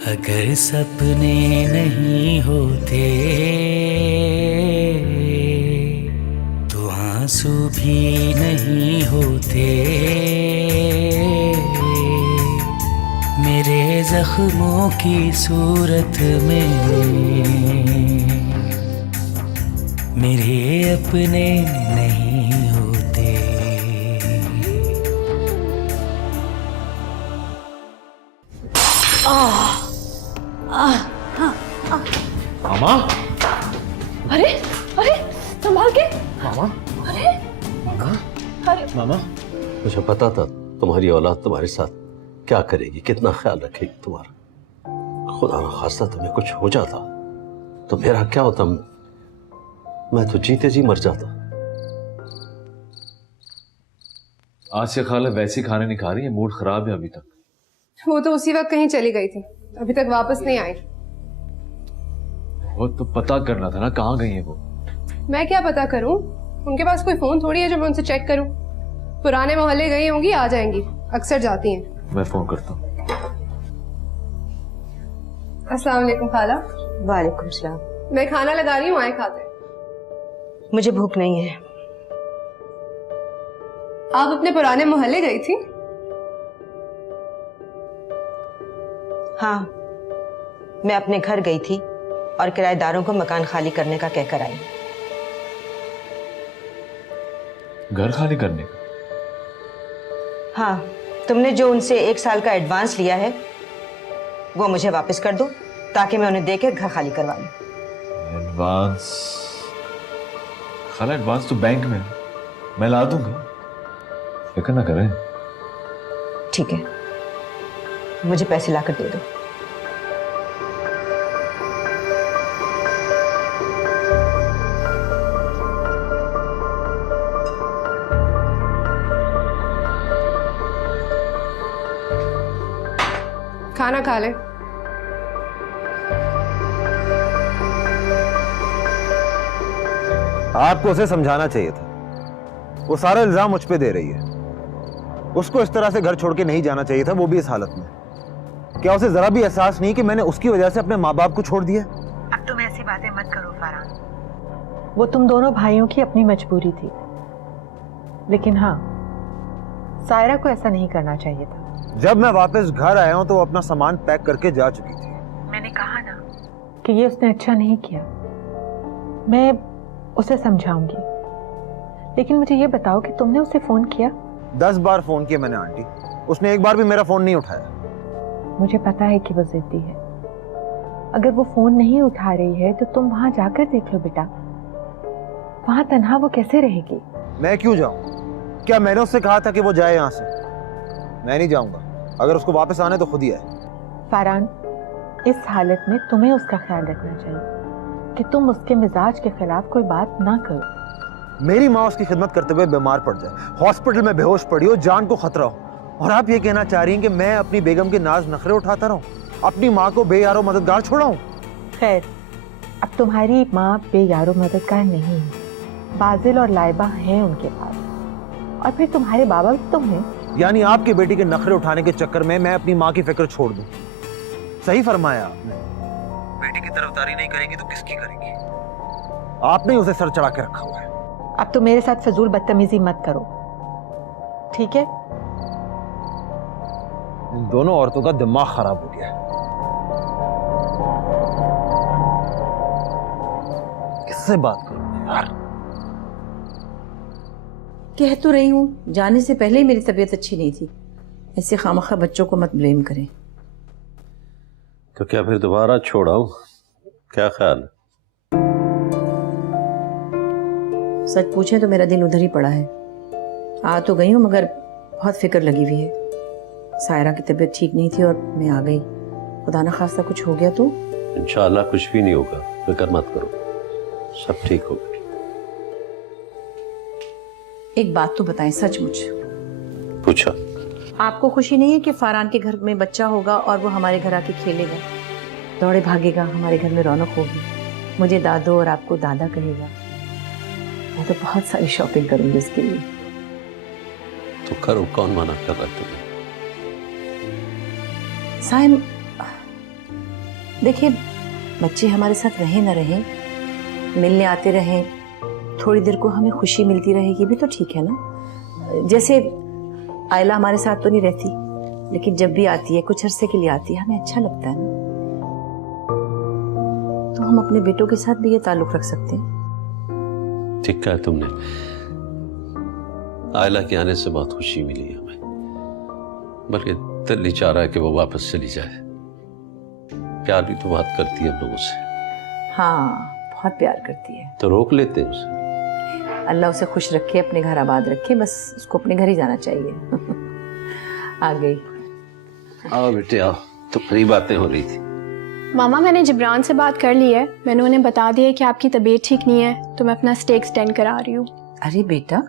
अगर सपने नहीं होते तो आंसू भी नहीं होते। मेरे जख्मों की सूरत में मेरे अपने नहीं होते। मामा, अरे अरे संभाल के। मामा, अरे अरे मामा, मुझे पता था तुम्हारी औलाद तुम्हारे साथ क्या करेगी, कितना ख्याल रखेगी तुम्हारा। खुदा न खास्ता तुम्हें कुछ हो जाता तो मेरा क्या होता। मैं तो जीते जी मर जाता। आज से खाला वैसे खाने नहीं खा रही है, मूड खराब है अभी तक। वो तो उसी वक्त कहीं चली गई थी, अभी तक वापस नहीं आई। वो तो पता करना था ना, कहाँ गई है वो? मैं क्या पता करूं, उनके पास कोई फोन थोड़ी है जो मैं उनसे चेक करूं। पुराने मोहल्ले गई होंगी, आ जाएंगी, अक्सर जाती हैं। मैं फोन करता हूँ। अस्सलाम वालेकुम खाला। वालेकुम सलाम। मैं खाना लगा रही हूँ, आए खाते हैं। मुझे भूख नहीं है। आप अपने पुराने मोहल्ले गई थी? हाँ, मैं अपने घर गई थी और किराएदारों को मकान खाली करने का कहकर आई। घर खाली करने का? हाँ, तुमने जो उनसे 1 साल का एडवांस लिया है वो मुझे वापस कर दो ताकि मैं उन्हें देकर घर खाली करवा लूं। एडवांस? खाला एडवांस तो बैंक में है, मैं ला दूंगा, फिक्र ना करें। ठीक है, मुझे पैसे लाकर दे दो। खाना खा ले। आपको उसे समझाना चाहिए था। वो सारा इल्जाम मुझ पे दे रही है। उसको इस तरह से घर छोड़ के नहीं जाना चाहिए था, वो भी इस हालत में। क्या उसे जरा भी एहसास नहीं कि मैंने उसकी वजह से अपने माँ बाप को छोड़ दिया? अब तुम ऐसी बातें मत करो फरहान। वो तुम दोनों भाइयों की अपनी मजबूरी थी, लेकिन हाँ, सायरा को ऐसा नहीं करना चाहिए था। जब मैं वापस घर आया हूं तो वो अपना सामान पैक करके जा चुकी थी। मैंने कहा ना कि ये उसने अच्छा नहीं किया। मैं उसे समझाऊंगी, लेकिन मुझे ये बताओ कि तुमने उसे फोन किया? 10 बार फोन किया मैंने आंटी, उसने एक बार भी मेरा फोन नहीं उठाया। मुझे पता है कि वो जिद्दी है। अगर वो फोन नहीं उठा रही है तो तुम वहां जाकर देख लो बेटा। वहां तन्हा वो कैसे रहेगी? मैं क्यों जाऊं? क्या मैंने उससे कहा था कि वो जाए यहां से? मैं नहीं जाऊंगा। अगर उसको वापस आने तो खुद ही आए। फरहान, इस हालत में तुम्हें उसका ख्याल रखना चाहिए कि तुम उसके मिजाज के खिलाफ कोई बात ना करो। मेरी माँ उसकी खिदमत करते हुए बीमार पड़ जाए, हॉस्पिटल में बेहोश पड़ी हो, जान को खतरा हो, और आप ये कहना चाह रही हैं कि मैं अपनी बेगम के नाज नखरे उठाता रहूं, अपनी माँ को बेयारो मददगार छोड़ाऊं? खैर, अब तुम्हारी माँ बेयारो मददगार नहीं है। बाजिल और लाइबा हैं उनके पास, और फिर तुम्हारे बाबा भी तुम हैं। यानी आपकी बेटी के नखरे उठाने के चक्कर में मैं अपनी माँ की फिक्र छोड़ दूं? सही फरमाया आपने। बेटी की तरफदारी नहीं करेंगी तो किसकी करेंगी? आपने उसे सर चढ़ा के रखा हुआ है। अब तो मेरे साथ फजूल बदतमीजी मत करो, ठीक है? इन दोनों औरतों का दिमाग खराब हो गया है। किससे बात करूं यार? कह तो रही हूँ, जाने से पहले ही मेरी तबीयत अच्छी नहीं थी। ऐसे खामखा बच्चों को मत ब्लेम करें। तो क्या फिर दोबारा छोड़ाऊं? क्या ख्याल? सच पूछे तो मेरा दिल उधर ही पड़ा है। आ तो गई हूँ मगर बहुत फिक्र लगी हुई है। सायरा की तबीयत ठीक नहीं थी और मैं आ गई। खुदा न खास्ता कुछ हो गया तो? इंशाल्लाह कुछ भी नहीं होगा, फिक्र मत करो, सब ठीक होगा। एक बात तो बताएं सचमुच। पूछा। आपको खुशी नहीं है कि फरहान के घर में बच्चा होगा और वो हमारे घर आके खेलेगा, दौड़े भागेगा, हमारे घर में रौनक होगी, मुझे दादो और आपको दादा कहेगा। मैं तो बहुत सारी शॉपिंग करूंगी इसके लिए। तो करो, कौन मना कर रहा है तुम्हें? साइम, देखिए, बच्चे हमारे साथ रहें न रहें, मिलने आते रहें, थोड़ी देर को हमें खुशी मिलती रहेगी भी तो ठीक है ना। जैसे आयला हमारे साथ तो नहीं रहती, लेकिन जब भी आती है कुछ अरसे के लिए आती है, हमें अच्छा लगता है ना। तो हम अपने बेटों के साथ भी ये ताल्लुक रख सकते हैं। ठीक कहा तुमने। आयला के आने से बहुत खुशी मिली हमें, बल्कि दिल नहीं चाह रहा है कि वो वापस चली जाए। प्यार भी तो बहुत करती है हम लोगों से। हाँ, बहुत प्यार करती है। तो रोक लेते हैं उसे। अल्लाह उसे खुश रखे, अपने घर आबाद रखे, बस उसको अपने घर ही जाना चाहिए। आ गई। आओ बेटे आओ, तुम्हारी बातें हो रही थी। मामा, मैंने जिब्रान से बात कर ली है। मैंने उन्हें बता दिया कि आपकी तबीयत ठीक नहीं है, तो मैं अपना स्टे एक्सटेंड करा रही हूँ। अरे बेटा,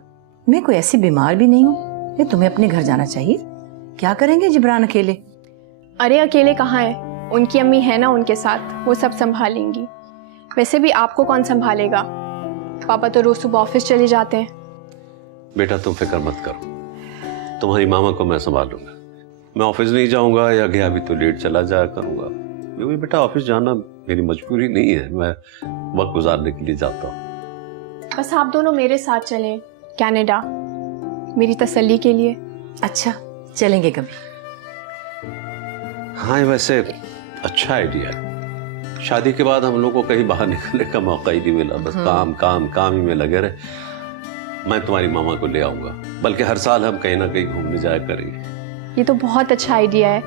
मैं कोई ऐसी बीमार भी नहीं हूँ, ये तुम्हें अपने घर जाना चाहिए। क्या करेंगे जिब्रान अकेले? अरे अकेले कहाँ है, उनकी अम्मी है ना उनके साथ, वो सब संभालेंगी। वैसे भी आपको कौन संभालेगा, पापा तो रोज सुबह ऑफिस चले जाते हैं। बेटा तुम फिक्र मत करो, तुम्हारी मामा को मैं संभालूंगा। मैं ऑफिस नहीं जाऊंगा, या गया भी तो लेट चला जाया करूंगा। क्योंकि बेटा ऑफिस जाना मेरी मजबूरी नहीं है, मैं वक्त गुजारने के लिए जाता हूँ। बस आप दोनों मेरे साथ चलें कनाडा, मेरी तसल्ली के लिए। अच्छा, चलेंगे कभी। हाँ, ये वैसे अच्छा आइडिया है। शादी के बाद हम लोग को कहीं बाहर निकलने का मौका ही नहीं मिला, बस काम काम काम ही में लगे रहे। मैं तुम्हारी मामा को ले आऊंगा, बल्कि हर साल हम कहीं ना कहीं घूमने जाया करेंगे। ये तो बहुत अच्छा आइडिया है,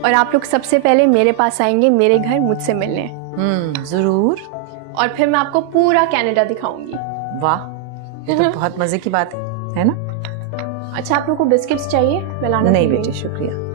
और आप लोग सबसे पहले मेरे पास आएंगे, मेरे घर मुझसे मिलने। जरूर। और फिर मैं आपको पूरा कनाडा दिखाऊंगी। वाह, ये तो बहुत मजे की बात है ना? अच्छा, आप लोगों को बिस्किट्स चाहिए? मैं लाना? नहीं बेटे, शुक्रिया।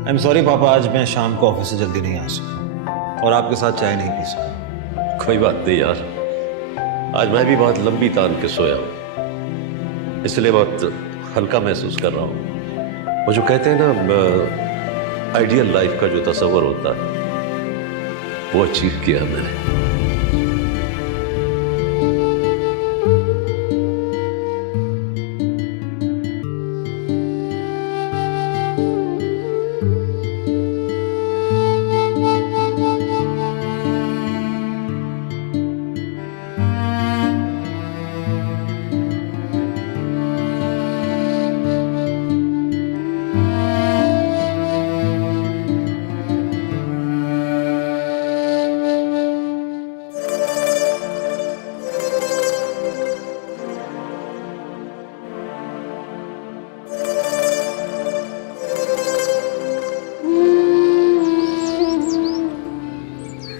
आई एम सॉरी पापा, आज मैं शाम को ऑफिस से जल्दी नहीं आ सका और आपके साथ चाय नहीं पी सका। कोई बात नहीं यार, आज मैं भी बहुत लंबी तान के सोया हूँ, इसलिए बहुत हल्का महसूस कर रहा हूँ। वो जो कहते हैं ना, आइडियल लाइफ का जो तस्वर होता है, वो अचीव किया मैंने।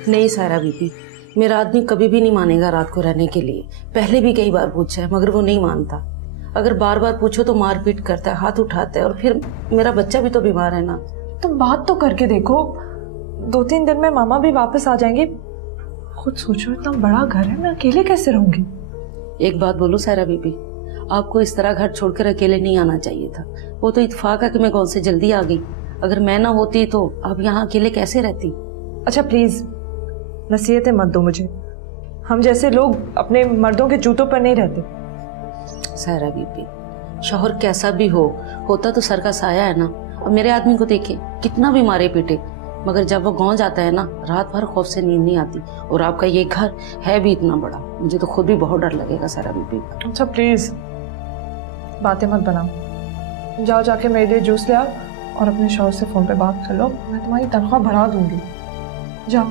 नहीं सारा बीबी, मेरा आदमी कभी भी नहीं मानेगा रात को रहने के लिए। पहले भी कई बार पूछा है, मगर वो नहीं मानता। अगर बार बार पूछो तो मारपीट करता है, हाथ उठाता है, और फिर मेरा बच्चा भी तो बीमार है ना। तुम बात तो करके देखो, 2-3 दिन में मामा भी वापस आ जाएंगे। खुद सोचो, इतना बड़ा घर है, मैं अकेले कैसे रहूंगी? एक बात बोलो सारा बीबी, आपको इस तरह घर छोड़कर अकेले नहीं आना चाहिए था। वो तो इत्तेफाक है कि मैं गाँव से जल्दी आ गई। अगर मैं ना होती तो आप यहाँ अकेले कैसे रहती? अच्छा प्लीज, नसीहतें मत दो मुझे। हम जैसे लोग अपने मर्दों के जूतों पर नहीं रहते। सारा बीबी, शौहर कैसा भी होता तो सर का साया है ना। अब मेरे आदमी को देखे, कितना भी मारे पीटे, मगर जब वो गांव जाता है ना, रात भर खौफ से नींद नहीं आती। और आपका ये घर है भी इतना बड़ा, मुझे तो खुद भी बहुत डर लगेगा सारा बीबी। अच्छा प्लीज, बातें मत बनाओ। जाओ जाके मेरे लिए जूस ले आओ और अपने शौहर से फोन पे बात कर लो। मैं तुम्हारी तनख्वाह बढ़ा दूंगी। जाओ।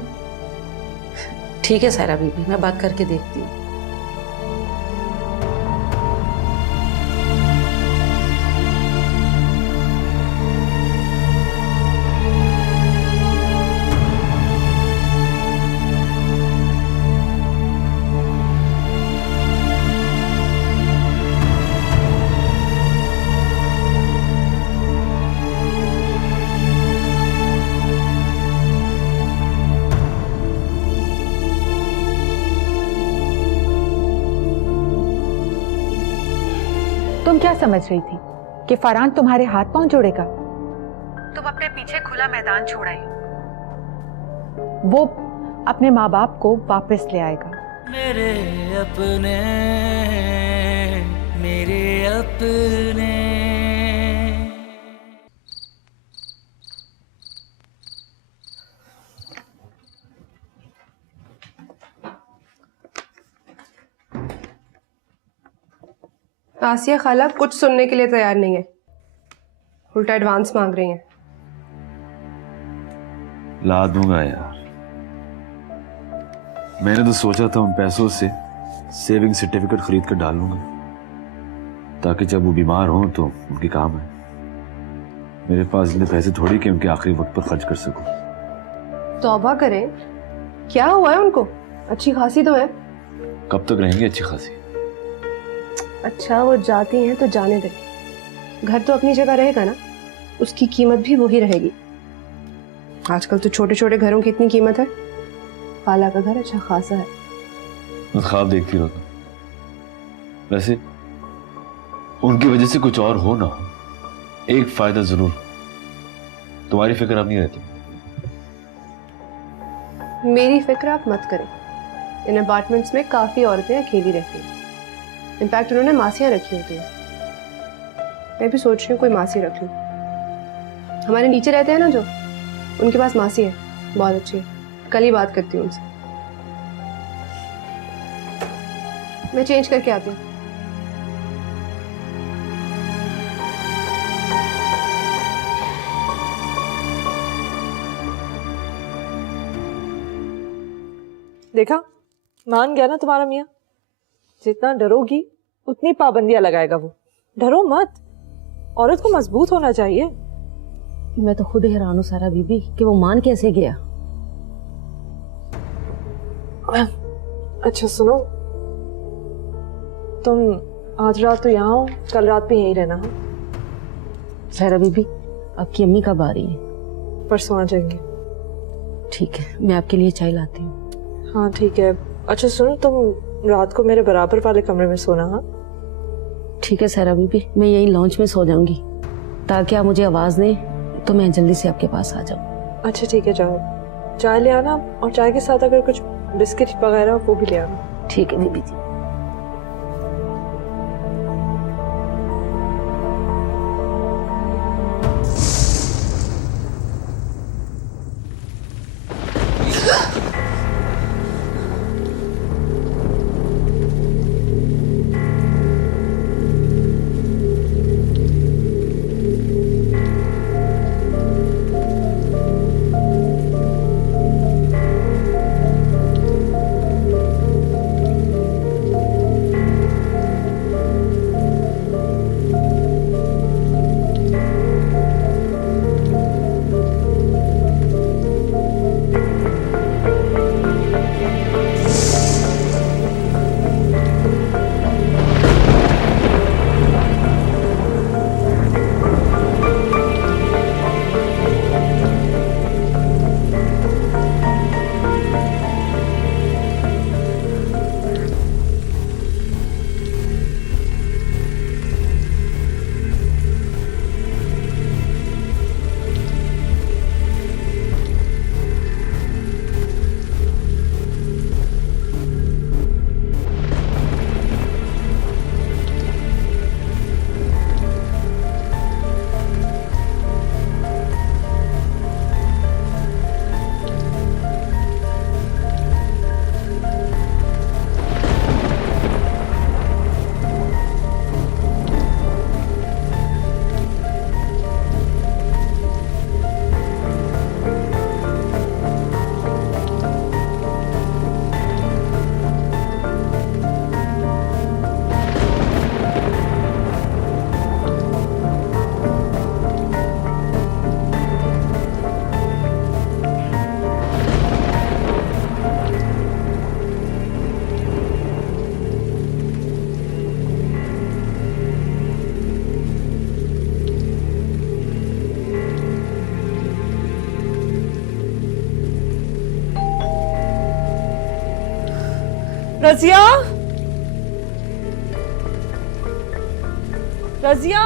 ठीक है सारा बीबी, मैं बात करके देखती हूँ। तुम क्या समझ रही थी कि फरहान तुम्हारे हाथ पांव जोड़ेगा? तुम अपने पीछे खुला मैदान छोड़ आई। वो अपने माँ बाप को वापस ले आएगा। मेरे अपने, मेरे अपने। आसिया खाला कुछ सुनने के लिए तैयार नहीं है, उल्टा एडवांस मांग रही हैं। ला दूंगा यार। मैंने तो सोचा था उन पैसों से सेविंग सर्टिफिकेट खरीद कर डाल लूंगा, ताकि जब वो बीमार हो तो उनके काम है। मेरे पास इतने पैसे थोड़ी कि उनके आखिरी वक्त पर खर्च कर सकूं। तौबा करें, क्या हुआ है उनको? अच्छी खासी तो है। कब तक रहेंगे अच्छी खासी? अच्छा, वो जाती हैं तो जाने दे, घर तो अपनी जगह रहेगा ना, उसकी कीमत भी वही रहेगी। आजकल तो छोटे छोटे घरों की इतनी कीमत है। खाला का घर अच्छा खासा है। मैं ख्वाब देखती रहता। वैसे उनकी वजह से कुछ और हो ना हो, एक फायदा जरूर, तुम्हारी फिक्र अब नहीं रहती। मेरी फिक्र आप मत करें। इन अपार्टमेंट्स में काफी औरतें अकेली रहती हैं। इनफैक्ट उन्होंने मासियां रखी होती हैं। मैं भी सोच रही हूँ कोई मासी रख लूं। हमारे नीचे रहते हैं ना जो, उनके पास मासी है, बहुत अच्छी है। कल ही बात करती हूँ उनसे। मैं चेंज करके आती हूँ। देखा, मान गया ना तुम्हारा मियाँ। जितना डरोगी उतनी पाबंदियां लगाएगा वो। डरो मत, औरत को मजबूत होना चाहिए। मैं तो खुद हैरान हूँ सारा बीबी कि वो मान कैसे गया। अच्छा सुनो, तुम आज रात तो यहाँ हो, कल रात भी यहीं रहना। हाँ, सारा बीबी आपकी अम्मी कब आ रही है? परसों आ जाएंगे। ठीक है, मैं आपके लिए चाय लाती हूँ। हाँ ठीक है। अच्छा सुनो, तुम रात को मेरे बराबर वाले कमरे में सोना। हाँ ठीक है सारा बीबी, मैं यही लॉन्च में सो जाऊंगी, ताकि आप मुझे आवाज दें तो मैं जल्दी से आपके पास आ जाऊँ। अच्छा ठीक है, जाओ चाय ले आना, और चाय के साथ अगर कुछ बिस्किट वगैरह वो भी ले आना। ठीक है बीबी जी। रजिया, रजिया,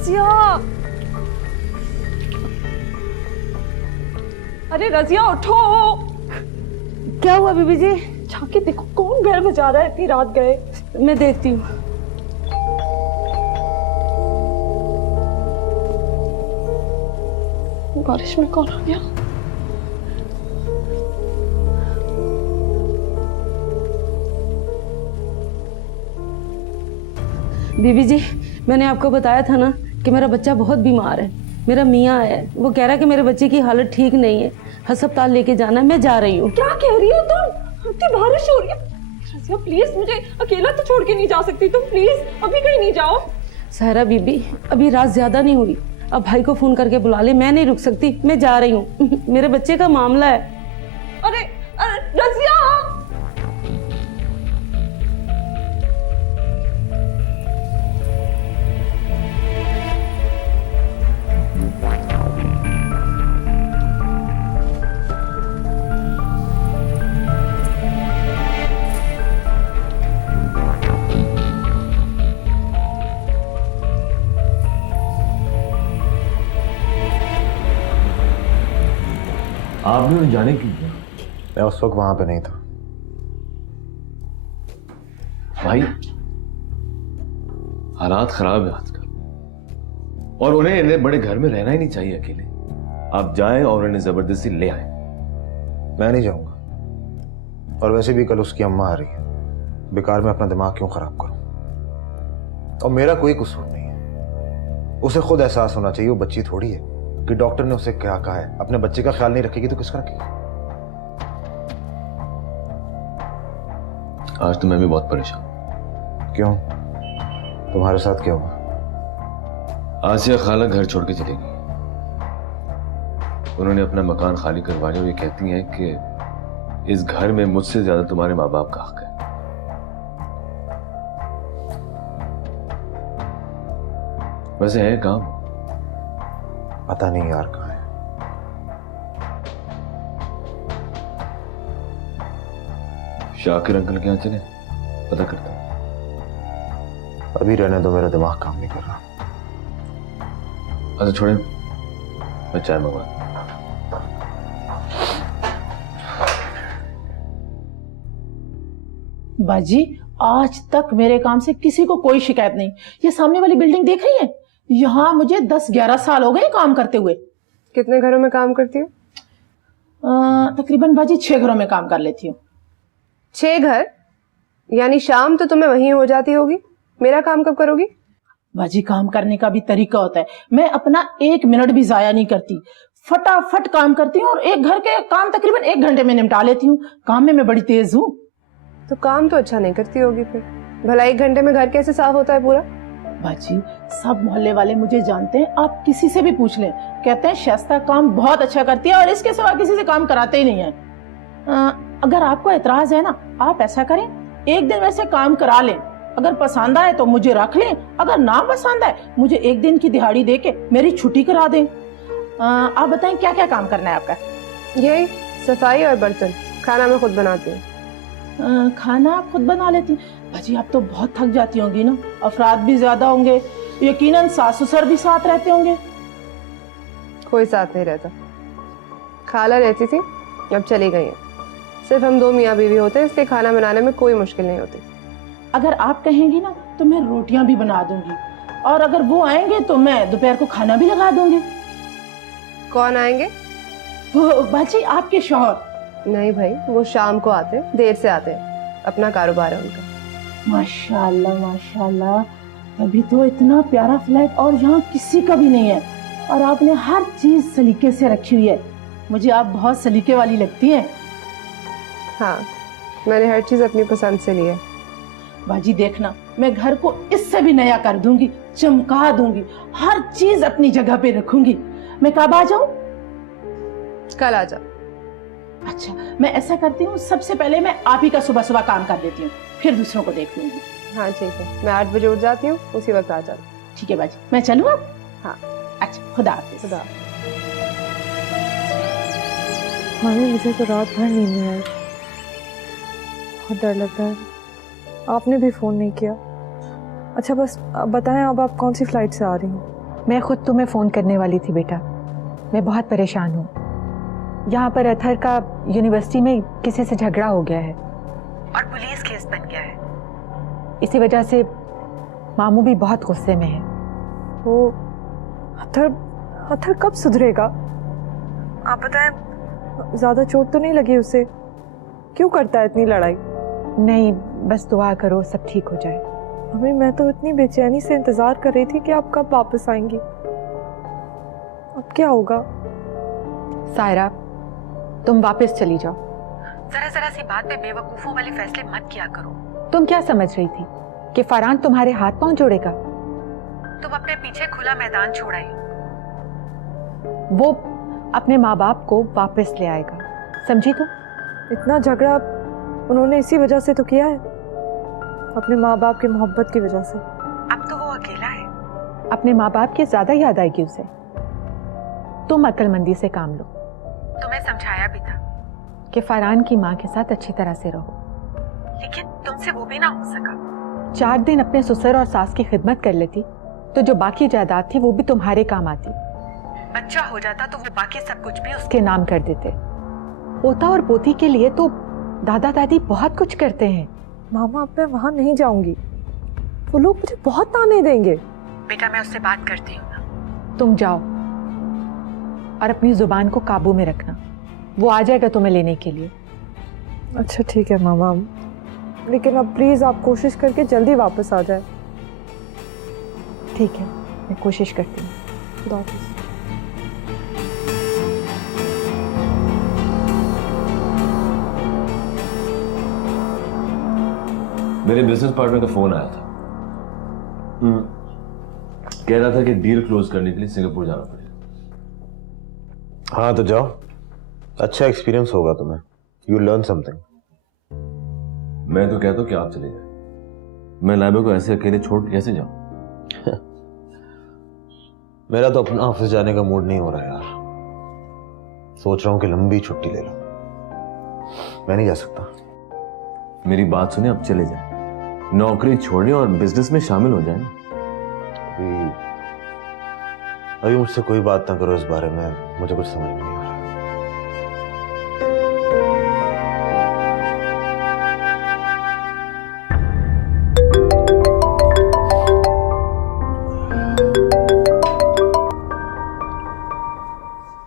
रजिया, अरे रजिया उठो। क्या हुआ बीबी जी? जाके देखो कौन बेल बजा रहा है, इतनी रात गए। मैं देखती हूँ। बारिश में कौन आ गया? बीबी जी, मैंने आपको बताया था ना कि मेरा बच्चा बहुत बीमार है। मेरा मियाँ है, वो कह रहा है कि मेरे बच्चे की हालत ठीक नहीं है, अस्पताल लेके जाना है। मैं जा रही हूँ। क्या कह रही हो तुम? इतनी बारिश हो रही है। रजिया प्लीज, मुझे अकेला तो छोड़ के नहीं जा सकती तुम, प्लीज अभी कहीं नहीं जाओ। सायरा बीबी, अभी रात ज्यादा नहीं हुई, अब भाई को फोन करके बुला ले। मैं नहीं रुक सकती, मैं जा रही हूँ। मेरे बच्चे का मामला है। अरे रजिया, आपने उन्हें जाने क्यों दिया? मैं उस वक्त वहां पे नहीं था। भाई हालात खराब है आजकल, और उन्हें इन्हें बड़े घर में रहना ही नहीं चाहिए अकेले। आप जाएं और उन्हें जबरदस्ती ले आए। मैं नहीं जाऊंगा, और वैसे भी कल उसकी अम्मा आ रही है, बेकार में अपना दिमाग क्यों खराब करूं? और मेरा कोई कसूर नहीं है। उसे खुद एहसास होना चाहिए, वो बच्ची थोड़ी है कि डॉक्टर ने उसे क्या कहा है। अपने बच्चे का ख्याल नहीं रखेगी तो किसका रखेगी? आज तो मैं भी बहुत परेशान हूं। क्यों? तुम्हारे साथ क्या हुआ? आसिया खाला घर छोड़ के चली गई। उन्होंने अपना मकान खाली करवा लिया। ये कहती हैं कि इस घर में मुझसे ज्यादा तुम्हारे माँ बाप का हक है। वैसे है काम? पता नहीं यार कहाँ है। शाकिर अंकल के यहाँ चले, पता करता हूं। अभी रहने दो, मेरा दिमाग काम नहीं कर रहा। अच्छा छोड़े, मैं चाय मंगवा। बाजी, आज तक मेरे काम से किसी को कोई शिकायत नहीं। ये सामने वाली बिल्डिंग देख रही है, यहाँ मुझे 10-11 साल हो गए काम करते हुए। कितने घरों में काम करती हो? तकरीबन बाजी 6 घरों में काम कर लेती हूँ। 6 घर? यानी शाम तो तुम्हें वहीं हो जाती होगी। मेरा काम कब करोगी? बाजी, काम करने का भी तरीका होता है। मैं अपना 1 मिनट भी जाया नहीं करती, फटाफट काम करती हूँ और एक घर के काम तकरीबन 1 घंटे में निपटा लेती हूँ। काम में मैं बड़ी तेज हूँ। तो काम तो अच्छा नहीं करती होगी फिर। भला 1 घंटे में घर कैसे साफ होता है पूरा? बाजी, सब मोहल्ले वाले मुझे जानते हैं, आप किसी से भी पूछ लें, कहते हैं शाइस्ता काम बहुत अच्छा करती है और इसके सिवा किसी से काम कराते ही नहीं है। अगर आपको एतराज है ना, आप ऐसा करें, एक दिन वैसे काम करा लें। अगर पसंद आए तो मुझे रख लें, अगर ना पसंद आए मुझे 1 दिन की दिहाड़ी देके मेरी छुट्टी करा दें। आप बताएं क्या क्या काम करना है आपका? यही सफाई और बर्तन। खाना मैं खुद बनाती हूँ। खाना आप खुद बना लेती हैं? बाजी, आप तो बहुत थक जाती होंगी ना, अफराद भी ज्यादा होंगे, यकीनन सास ससुर भी साथ रहते होंगे। कोई साथ नहीं रहता। खाला रहती थी, अब चली गई है। सिर्फ हम 2 मियाँ बीवी होते हैं, इसलिए खाना बनाने में कोई मुश्किल नहीं होती। अगर आप कहेंगी ना तो मैं रोटियां भी बना दूंगी, और अगर वो आएंगे तो मैं दोपहर को खाना भी लगा दूंगी। कौन आएंगे? वो बाजी, आपके शौहर। नहीं भाई, वो शाम को आते हैं, देर से आते हैं, अपना कारोबार है उनका। माशाल्लाह माशाल्लाह, तभी तो इतना प्यारा फ्लैट और यहाँ किसी का भी नहीं है, और आपने हर चीज सलीके से रखी हुई है। मुझे आप बहुत सलीके वाली लगती हैं। हाँ, मैंने हर चीज अपनी पसंद से ली है। बाजी देखना, मैं घर को इससे भी नया कर दूंगी, चमका दूंगी, हर चीज अपनी जगह पे रखूंगी। मैं कब आ जाऊं? कल आ जाओ। अच्छा, मैं ऐसा करती हूँ, सबसे पहले मैं आप ही का सुबह सुबह काम कर लेती हूँ, फिर दूसरों को देख लूंगी। हाँ ठीक है, मैं 8 बजे उठ जाती हूँ, उसी वक्त आ जाती। ठीक है बाजी, मैं चलूँ अब? हाँ। अच्छा, खुदा हाफिज़। खुदा। मम्मी, मुझे तो रात भर नींद नहीं आई, बहुत डर लगता है। आपने भी फ़ोन नहीं किया। अच्छा बस बताएं, अब आप कौन सी फ़्लाइट से आ रही हैं? मैं खुद तुम्हें फ़ोन करने वाली थी बेटा। मैं बहुत परेशान हूँ। यहाँ पर अथर का यूनिवर्सिटी में किसी से झगड़ा हो गया है और पुलिस केस बन गया है। इसी वजह से मामू भी बहुत गुस्से में है। वो अथर कब सुधरेगा? आप बताएं, ज्यादा चोट तो नहीं लगी उसे? क्यों करता है इतनी लड़ाई? नहीं, बस दुआ करो सब ठीक हो जाए। मम्मी, मैं तो इतनी बेचैनी से इंतजार कर रही थी कि आप कब वापस आएंगी। अब क्या होगा? सायरा, तुम वापस चली जाओ। जरा सी बात पे बेवकूफों वाले फैसले मत किया करो। तुम क्या समझ रही थी कि फरहान तुम्हारे हाथ पांव जोड़ेगा? तुम अपने पीछे खुला मैदान छोड़ आई। वो अपने माँ बाप को वापस ले आएगा, समझी तुम? इतना झगड़ा उन्होंने इसी वजह से तो किया है, अपने माँ बाप की मोहब्बत की वजह से। अब तो वो अकेला है, अपने माँ बाप की ज्यादा याद आएगी उसे। तुम अक्लमंदी से काम लो। तुम्हें समझाया भी था कि फरहान की माँ के साथ अच्छी तरह से रहो, लेकिन तुमसे वो भी ना हो सका। 4 दिन अपने ससुर और सास की खिदमत कर लेती तो जो बाकी जायदाद थी वो भी तुम्हारे काम आती। बच्चा हो जाता तो वो बाकी सब कुछ भी उसके नाम कर देते। पोता और पोती के लिए तो दादा दादी बहुत कुछ करते हैं। मामा, अब मैं वहां नहीं जाऊंगी, वो लोग मुझे बहुत ताने देंगे। बेटा, मैं उससे बात करती हूँ ना। तुम जाओ और अपनी जुबान को काबू में रखना, वो आ जाएगा तुम्हें लेने के लिए। अच्छा ठीक है मामा, लेकिन अब प्लीज आप कोशिश करके जल्दी वापस आ जाए। ठीक है, मैं कोशिश करती हूँ। खुदा हाफिज़। मेरे बिजनेस पार्टनर का फोन आया था। कह रहा था कि डील क्लोज करने के लिए सिंगापुर जाना पड़ेगा। हाँ तो जाओ, अच्छा एक्सपीरियंस होगा तुम्हें। You learn something. मैं तो कहता हूं कि आप चले जाए। मैं लाइबा को ऐसे अकेले छोड़ के कैसे जाऊं? मेरा तो अपना ऑफिस जाने का मूड नहीं हो रहा यार। सोच रहा हूं कि लंबी छुट्टी ले लूं। मैं नहीं जा सकता। मेरी बात सुने, अब चले जाए, नौकरी छोड़े और बिजनेस में शामिल हो जाए। अभी मुझसे कोई बात ना करो इस बारे में, मुझे कुछ समझ में नहीं आ रहा।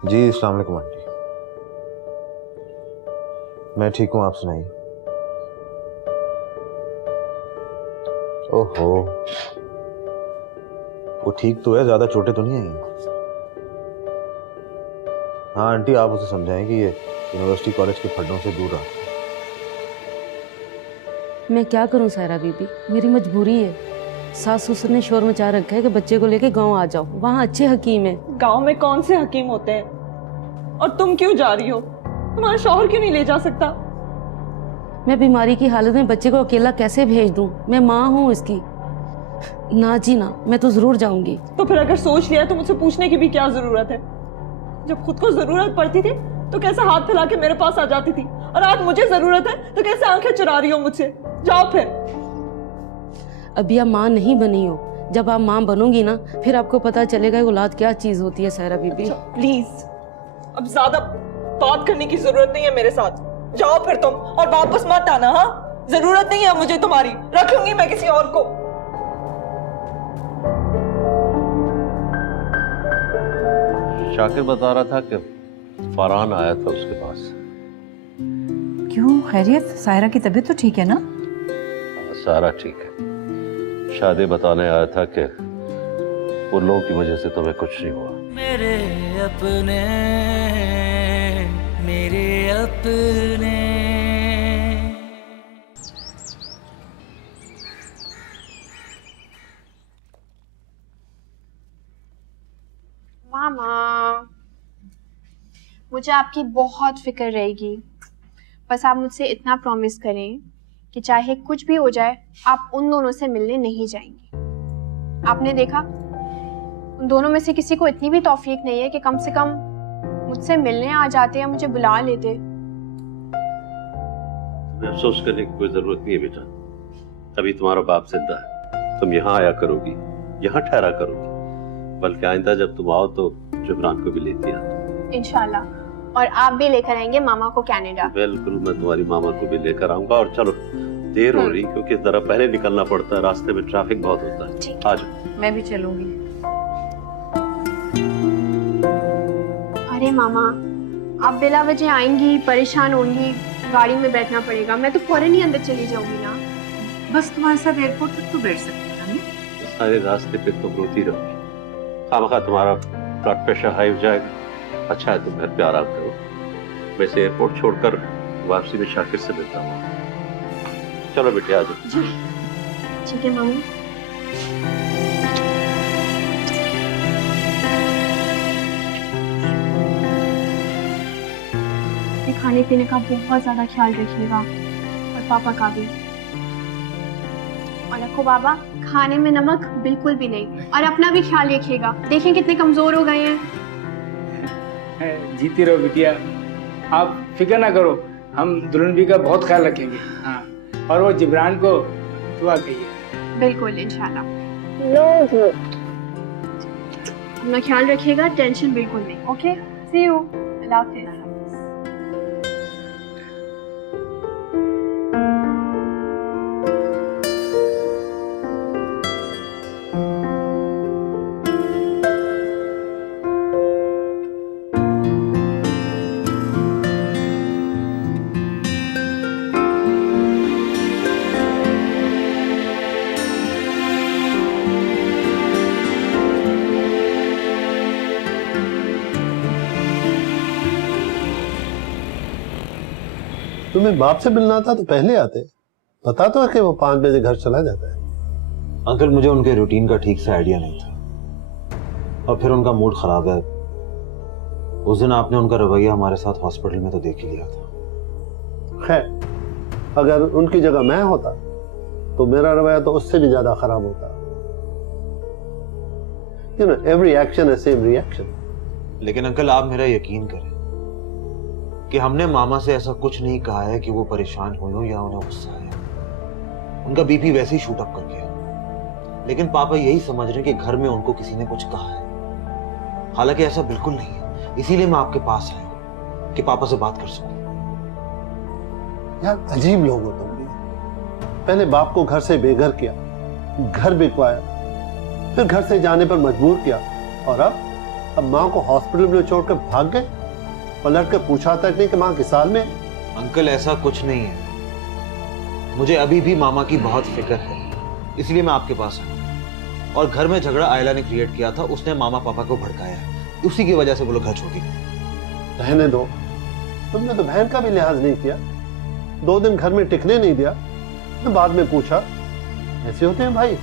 जी अस्सलाम वालेकुम आंटी। मैं ठीक हूं, आप सुनाइए। ओहो, वो ठीक तो है, ज्यादा चोटें तो नहीं आई? हाँ आंटी, आप उसे समझाएं कि ये यूनिवर्सिटी कॉलेज के फंडों से दूर रहा। मैं क्या करूं सायरा बीबी, मेरी मजबूरी है। सास ससुर ने शोर मचा रखा है कि बच्चे को लेके गांव आ जाओ, वहाँ अच्छे हकीम है। गांव में कौन से हकीम होते हैं? और तुम क्यों जा रही हो? तुम्हारा शौहर क्यों नहीं ले जा सकता? मैं बीमारी की हालत में बच्चे को अकेला कैसे भेज दूं? मैं माँ हूँ इसकी। ना जी ना, मैं तो जरूर जाऊंगी। तो फिर अगर सोच लिया तो मुझसे पूछने की भी क्या जरूरत है? जब खुद को जरूरत पड़ती थी तो कैसे हाथ फैला के मेरे पास आ जाती थी, और आज मुझे जरूरत है तो कैसे आंखें चुरा रही हो मुझसे? जाओ फिर। अभी आप माँ नहीं बनी हो, जब आप माँ बनोगी ना फिर आपको पता चलेगा औलाद क्या चीज होती है सायरा बीबी। प्लीज, अब ज्यादा बात करने की जरूरत नहीं है मेरे साथ। जाओ फिर तुम, और वापस मत आना। हाँ, जरूरत नहीं है मुझे तुम्हारी, रख लूंगी मैं किसी और को। शाकिर बता रहा था कि फरहान आया था उसके पास। क्यों, खैरियत? सायरा की तबीयत तो ठीक है ना? सारा ठीक है। शादी बताने आया था कि उन लोगों की वजह से तुम्हें कुछ नहीं हुआ। मेरे अपने, मेरे अपने। मामा, मुझे आपकी बहुत फिक्र रहेगी। बस आप मुझसे इतना प्रॉमिस करें कि चाहे कुछ भी हो जाए आप उन दोनों से मिलने नहीं जाएंगे। आपने देखा, उन दोनों में से किसी को इतनी भी तौफीक नहीं है कि कम से कम मुझसे मिलने आ जाते या मुझे बुला लेते। अफसोस करने की कोई जरूरत नहीं है बेटा। अभी तुम्हारा बाप जिंदा है, तुम यहाँ आया करोगी, यहाँ ठहरा करोगी। बल्कि आइंदा जब तुम आओ तो जिब्रान को भी लेती आना। इंशाल्लाह। और आप भी लेकर आएंगे मामा को कनाडा? बिल्कुल, मैं तुम्हारी मामा को भी लेकर आऊंगा। और चलो, देर हो रही क्योंकि जरा पहले निकलना पड़ता है, रास्ते में ट्रैफिक बहुत होता है। आ जाओ। मैं भी चलूंगी। अरे मामा, आप बिला वजह आएंगी, परेशान होंगी, गाड़ी में बैठना पड़ेगा, मैं तो फौरन ही अंदर चली जाऊंगी ना। बस तुम्हारे साथ एयरपोर्ट तक तो बैठ सकती हूँ। सारे रास्ते पे तुम रोती रहोगी, खामखा तुम्हारा ब्लड प्रेशर हाई हो जाएगा। अच्छा है तुम घर पे आराम करो। वैसे एयरपोर्ट छोड़कर वापसी में शाकिर से मिलता हूँ। चलो बेटे, आ जाओ। ठीक है मामा। खाने पीने का बहुत ज्यादा ख्याल रखिएगा और पापा का भी। और रखो बाबा, खाने में नमक बिल्कुल भी नहीं। और अपना भी ख्याल रखिएगा, देखें कितने कमजोर हो गए हैं। जीती रहो बिटिया, आप फिक्र ना करो, हम दुल्हन भी का बहुत ख्याल रखेंगे। हाँ, और वो जिब्रान को दुआ कहिए। बिल्कुल, इंशाल्लाह। अपना ख्याल रखिएगा, टेंशन बिल्कुल नहीं। Okay, C you. अल्लाह हाफिज़। तुम्हें बाप से मिलना था तो पहले आते। पता तो है कि वो 5 बजे घर चला जाता है। अंकल, मुझे उनके रूटीन का ठीक से आइडिया नहीं था, और फिर उनका मूड खराब है। उस दिन आपने उनका रवैया हमारे साथ हॉस्पिटल में तो देख ही लिया था। खैर, अगर उनकी जगह मैं होता तो मेरा रवैया तो उससे भी ज्यादा खराब होता। You know, every action has same reaction. लेकिन अंकल, आप मेरा यकीन करें कि हमने मामा से ऐसा कुछ नहीं कहा है कि वो परेशान हुई हो या उन्हें गुस्सा आया। उनका बीपी वैसे ही शूट अप कर गया, लेकिन पापा यही समझ रहे हैं कि घर में उनको किसी ने कुछ कहा है। हालांकि ऐसा बिल्कुल नहीं है, इसीलिए मैं आपके पास आया कि पापा से बात कर सकूं। यार, अजीब लोग हो तुम भी। पहले बाप को घर से बेघर किया, घर बिकवाया, फिर घर से जाने पर मजबूर किया, और अब माँ को हॉस्पिटल में छोड़कर भाग गए। पलट कर पूछा तक नहीं कि माँ किस हाल में। अंकल, ऐसा कुछ नहीं है, मुझे अभी भी मामा की बहुत फिक्र है, इसलिए मैं आपके पास आया। और घर में झगड़ा आयला ने क्रिएट किया था, उसने मामा पापा को भड़काया है, उसी की वजह से वो लोग घर छोड़ के गए। रहने दो, तुमने तो बहन का भी लिहाज नहीं किया, 2 दिन घर में टिकने नहीं दिया, तो बाद में पूछा। ऐसे होते हैं भाई।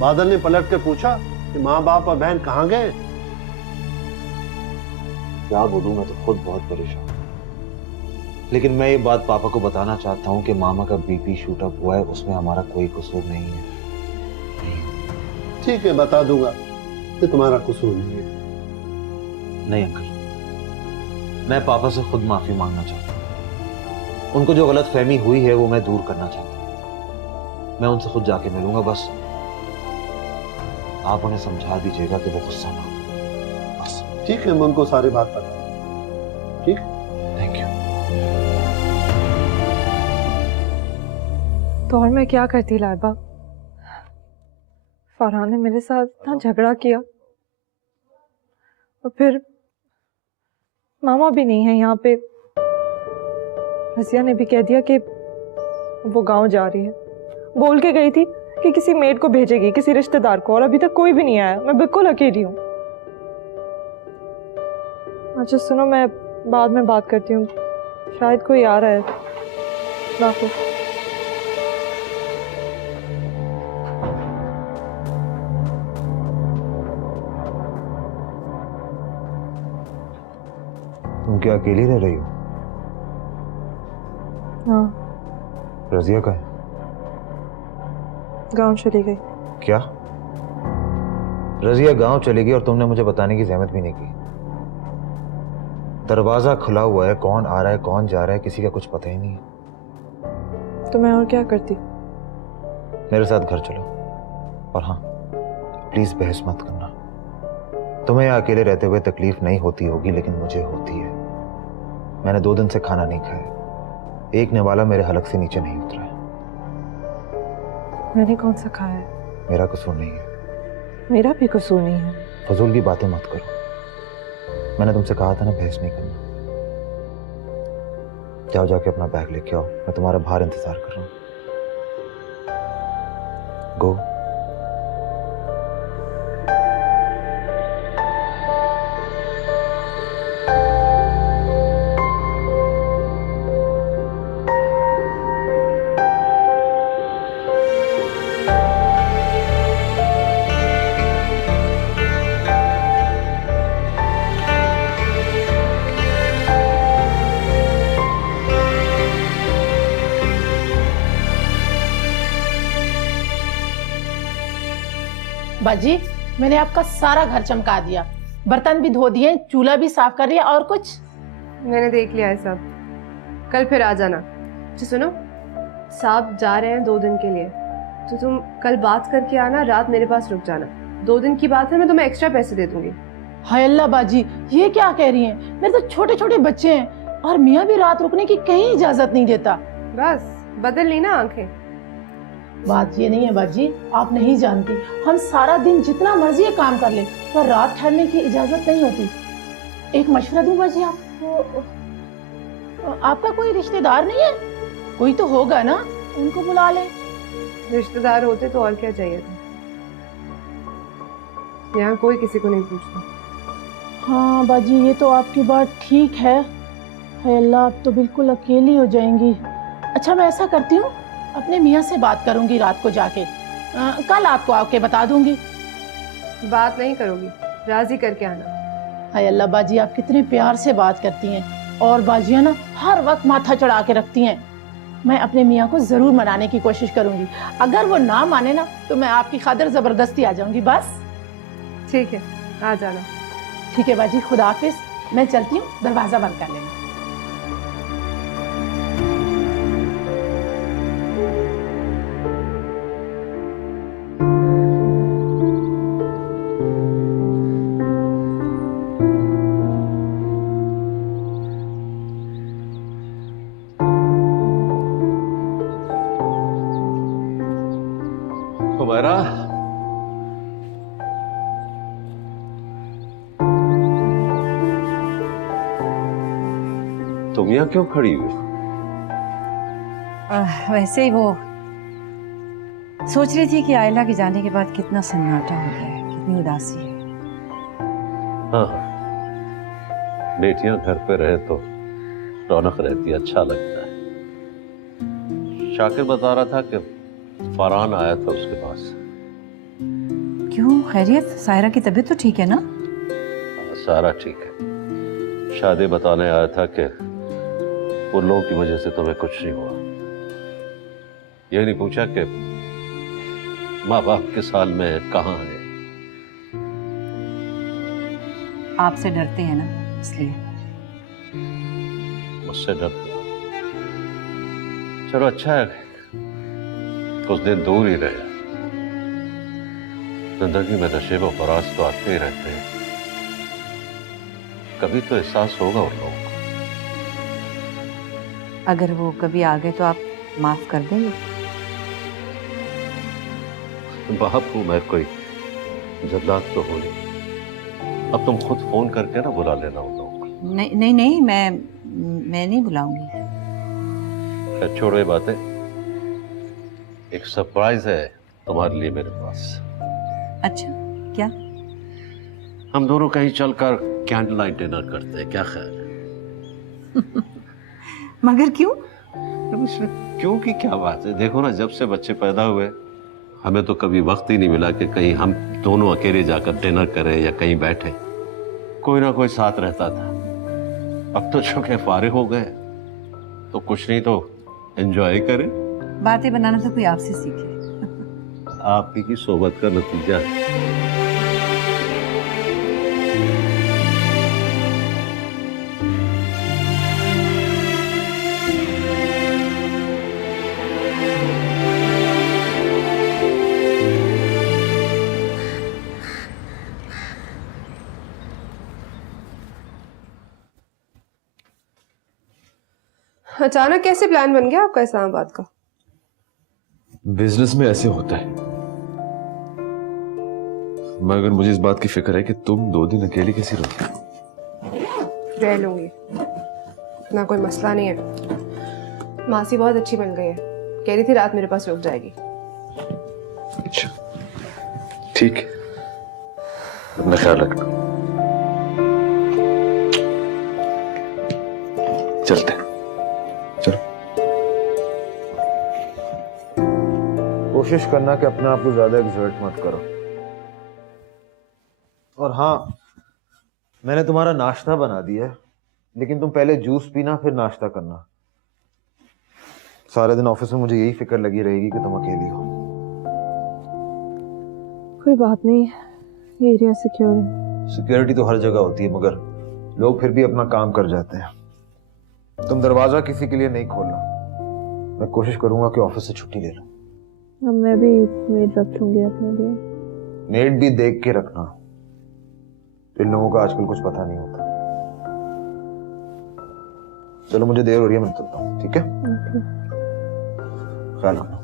बादल ने पलट कर पूछा कि माँ बाप और बहन कहाँ गए। क्या बोलूं, मैं तो खुद बहुत परेशान हूं। लेकिन मैं ये बात पापा को बताना चाहता हूं कि मामा का बीपी शूट अप हुआ है, उसमें हमारा कोई कसूर नहीं है। ठीक है, बता दूंगा कि तुम्हारा कसूर नहीं है। नहीं अंकल, मैं पापा से खुद माफी मांगना चाहता हूं। उनको जो गलत फहमी हुई है वो मैं दूर करना चाहता हूं। मैं उनसे खुद जाके मिलूंगा, बस आप उन्हें समझा दीजिएगा कि वो गुस्सा ना हो। बस ठीक है, मैं उनको सारी बात बता। ठीक, थैंक यू। तो और मैं क्या करती लाइबा, फरहान ने मेरे साथ इतना झगड़ा किया, और फिर मामा भी नहीं है यहाँ पे। रसिया ने भी कह दिया कि वो गांव जा रही है, बोल के गई थी कि किसी मेड को भेजेगी, किसी रिश्तेदार को, और अभी तक कोई भी नहीं आया। मैं बिल्कुल अकेली हूँ। अच्छा सुनो, मैं बाद में बात करती हूँ, शायद कोई आ रहा है। बाकी तुम क्या अकेली रह रही हो? हाँ। रजिया का है? गांव चली गई। क्या? रजिया गांव चली गई और तुमने मुझे बताने की जहमत भी नहीं की? दरवाजा खुला हुआ है, कौन आ रहा है कौन जा रहा है किसी का कुछ पता ही नहीं है। तो मैं और क्या करती? मेरे साथ घर चलो, और हाँ, प्लीज बहस मत करना। तुम्हें यहाँ अकेले रहते हुए तकलीफ नहीं होती होगी, लेकिन मुझे होती है। मैंने 2 दिन से खाना नहीं खाया, एक निवाला मेरे हलक से नीचे नहीं उतरा है। मैंने कौन सा खाया है? मेरा कसूर नहीं है। मेरा भी कसूर नहीं है। फजूल की बातें मत करो। मैंने तुमसे कहा था ना बहस नहीं करना। जाओ जाके अपना बैग लेके आओ, मैं तुम्हारा बाहर इंतजार कर रहा हूँ। गो। बाजी, मैंने आपका सारा घर चमका दिया, बर्तन भी धो दिए, चूल्हा भी साफ कर लिया। और कुछ? मैंने देख लिया है सब। कल फिर आ जाना। जी सुनो, साहब जा रहे हैं 2 दिन के लिए, तो तुम कल बात करके आना, रात मेरे पास रुक जाना। 2 दिन की बात है, मैं तुम्हें एक्स्ट्रा पैसे दे दूंगी। हाय अल्लाह बाजी, ये क्या कह रही हैं? मेरे तो छोटे छोटे बच्चे हैं और मियाँ भी रात रुकने की कहीं इजाजत नहीं देता। बस बदल ली ना आंखें। बात ये नहीं है बाजी, आप नहीं जानती, हम सारा दिन जितना मर्जी ये काम कर ले, पर रात ठहरने की इजाजत नहीं होती। एक मशवरा दूं बाजी आपको? आपका कोई रिश्तेदार नहीं है? कोई तो होगा ना, उनको बुला लें। रिश्तेदार होते तो और क्या चाहिए था। यहाँ कोई किसी को नहीं पूछता। हाँ बाजी, ये तो आपकी बात ठीक है। हाय अल्लाह, आप तो बिल्कुल अकेली हो जाएंगी। अच्छा, मैं ऐसा करती हूँ, अपने मियाँ से बात करूंगी रात को जाके, कल आपको आके बता दूंगी। बात नहीं करोगी, राजी करके आना। हाय अल्लाह बाजी, आप कितने प्यार से बात करती हैं, और बाजियाँ ना हर वक्त माथा चढ़ा के रखती हैं। मैं अपने मियाँ को जरूर मनाने की कोशिश करूंगी। अगर वो ना माने ना, तो मैं आपकी खातिर जबरदस्ती आ जाऊंगी। बस ठीक है, आ जाना। ठीक है बाजी, खुदा हाफिज। मैं चलती हूँ, दरवाजा बंद कर लेना। हुमैरा, तुम यहाँ क्यों खड़ी हुई? वैसे ही वो सोच रही थी कि आयला के जाने के बाद कितना सन्नाटा हो गया है, कितनी उदासी है। हाँ, बेटियां घर पे रहे तो रौनक रहती है, अच्छा लगता है। शाकिर बता रहा था कि फरहान आया था उसके पास। क्यों, खैरियत? सायरा की तबीयत तो ठीक है ना? सारा ठीक है। शादी बताने आया था कि उन लोगों की वजह से तुम्हें कुछ नहीं हुआ। ये नहीं पूछा कि माँ बाप के साल में कहाँ है। आपसे डरते हैं ना, इसलिए। मुझसे डरते? चलो अच्छा है, कुछ दिन दूर ही रहे। जिंदगी में नशेब और फराज तो आते ही रहते हैं, कभी तो एहसास होगा उन लोगों को। अगर वो कभी आ गए तो आप माफ कर देंगे? बाप हूं मैं, कोई जल्लाद तो हो नहीं। अब तुम खुद फोन करके ना बुला लेना उन लोगों को। नहीं नहीं नहीं, मैं नहीं बुलाऊंगी। खैर छोड़ो ये बातें, एक सरप्राइज है तुम्हारे लिए मेरे पास। अच्छा, क्या? हम दोनों कहीं चलकर कैंडल लाइट डिनर करते हैं, क्या ख्याल है? मगर क्यों? इसमें क्यों की क्या बात है? देखो ना, जब से बच्चे पैदा हुए हमें तो कभी वक्त ही नहीं मिला कि कहीं हम दोनों अकेले जाकर डिनर करें या कहीं बैठे। कोई ना कोई साथ रहता था। अब तो चूंकि फारिग हो गए तो कुछ नहीं तो एंजॉय करें। बातें बनाना तो कोई आपसे सीखे। आप ही की सोबत का नतीजा है। अचानक कैसे प्लान बन गया आपका इस्लामाबाद का? बिजनेस में ऐसे होता है, मगर मुझे इस बात की फिक्र है कि तुम 2 दिन अकेली कैसी रहोगी। रह लूंगी, ना कोई मसला नहीं है। मासी बहुत अच्छी बन गई है, कह रही थी रात मेरे पास रुक जाएगी। अच्छा ठीक है, अपना ख्याल रखना। चलते हैं, चलो। कोशिश करना कि अपने आप को ज्यादा एक्सर्ट मत करो। और हाँ, मैंने तुम्हारा नाश्ता बना दिया है, लेकिन तुम पहले जूस पीना फिर नाश्ता करना। सारे दिन ऑफिस में मुझे यही फिक्र लगी रहेगी कि तुम अकेली हो। कोई बात नहीं, ये एरिया सिक्योर है। सिक्योरिटी तो हर जगह होती है, मगर लोग फिर भी अपना काम कर जाते हैं। तुम दरवाजा किसी के लिए नहीं खोलना। मैं कोशिश करूंगा कि ऑफिस से छुट्टी ले लूं। अब मैं भी मेड रखूंगी अपने लिए। मेड भी देख के रखना, इन लोगों का आजकल कुछ पता नहीं होता। चलो मुझे देर हो रही है, मैं चलता हूँ, ठीक है? ख्याल रखना।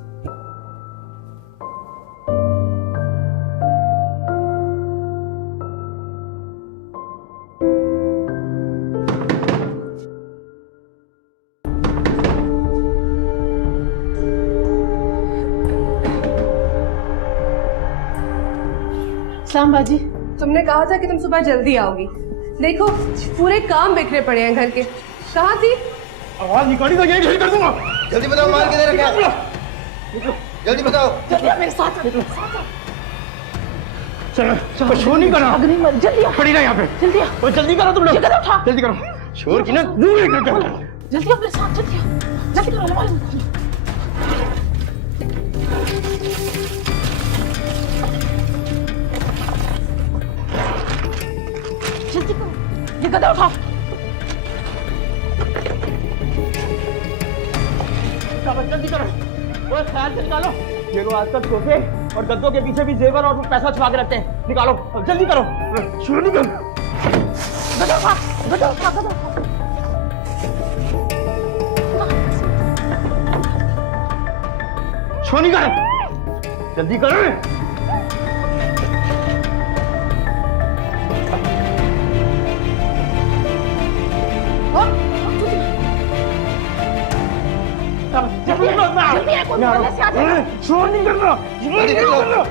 सलाम बाजी। तुमने कहा था कि तुम सुबह जल्दी आओगी, देखो पूरे काम बिखरे पड़े हैं घर के। कहाँ थी? आवाज निकाली तो यही ढील कर दूंगा। जल्दी बताओ, माल किधर रखा है? जल्दी बताओ। जल्दी मेरे साथ चलो शोर नहीं करना। अग्नि मत, जल्दी आ। खड़ी रह यहाँ पे। जल्दी आ। और जल्दी करो तुम लोग। उठा। जल्दी करो। शोर की ना जल्दी आ मेरे साथ, जल्दी आ। जल्दी करो, अलमारी में खोलो। जल्दी करो, ये गदा उठाओ। जल्दी करो, वो ख्याल से निकालो। ये लो, आजकल सोफे और गद्दों के पीछे भी जेवर और पैसा छुपा के रखते हैं। निकालो, जल्दी करो। शुरू नहीं करो। गदा उठा, गदा उठा, गदा उठा। शो नहीं करो, जल्दी करो। शोर नहीं करना।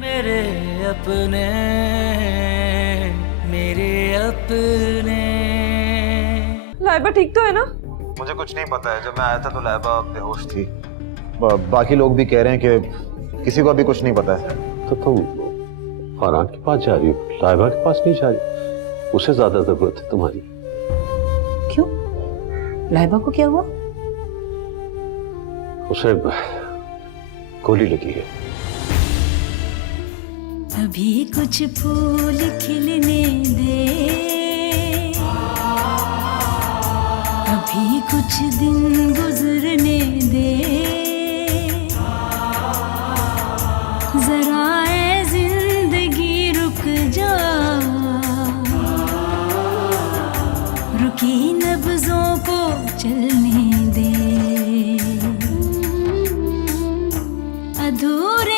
मेरे अपने, मेरे अपने। लाइबा ठीक तो है ना? मुझे कुछ नहीं पता है, जब मैं आया था तो लाइबा बेहोश थी। बाकी लोग भी कह रहे हैं कि किसी को अभी कुछ नहीं पता है। तो तुम फरहान के पास जा रही हो, लाइबा के पास नहीं जा रही? उसे ज्यादा जरूरत है तुम्हारी। क्यों? लाइबा को क्या हुआ? उसे गोली लगी है। अभी कुछ फूल खिलने दे, अभी कुछ दिन गुजरने दे, जरा ए जिंदगी रुक जा, रुकी नब्जों को चलने दे, अधूरे